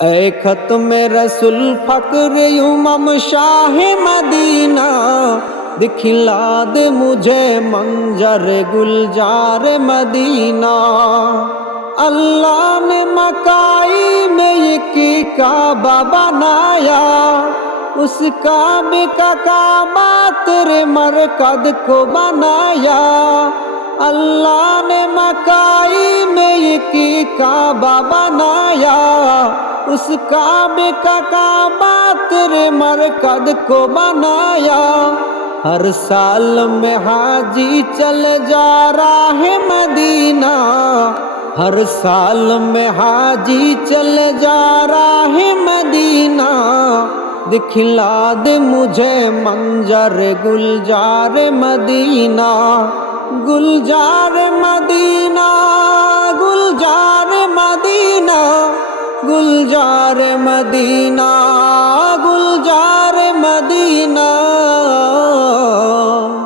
اے ختم رسول فقر امم شاہ مدینہ، دکھلا دے مجھے منظر گلزار مدینہ۔ اللہ نے مکائی میں ایک کعبہ بنایا، اس کعبے کا کعبہ تیرے مرکز کو بنایا۔ اللہ نے مکائی میں ایک کعبہ بنایا، اس کعبے کا کعبہ تیرے مرکز کو بنایا۔ ہر سال میں حاجی چل جا رہا ہے مدینہ، ہر سال میں حاجی چل جا رہا ہے مدینہ۔ دکھلا دے مجھے منظر گلزار مدینہ، گلزار مدینہ، گلزار مدینہ، گلزار مدینہ۔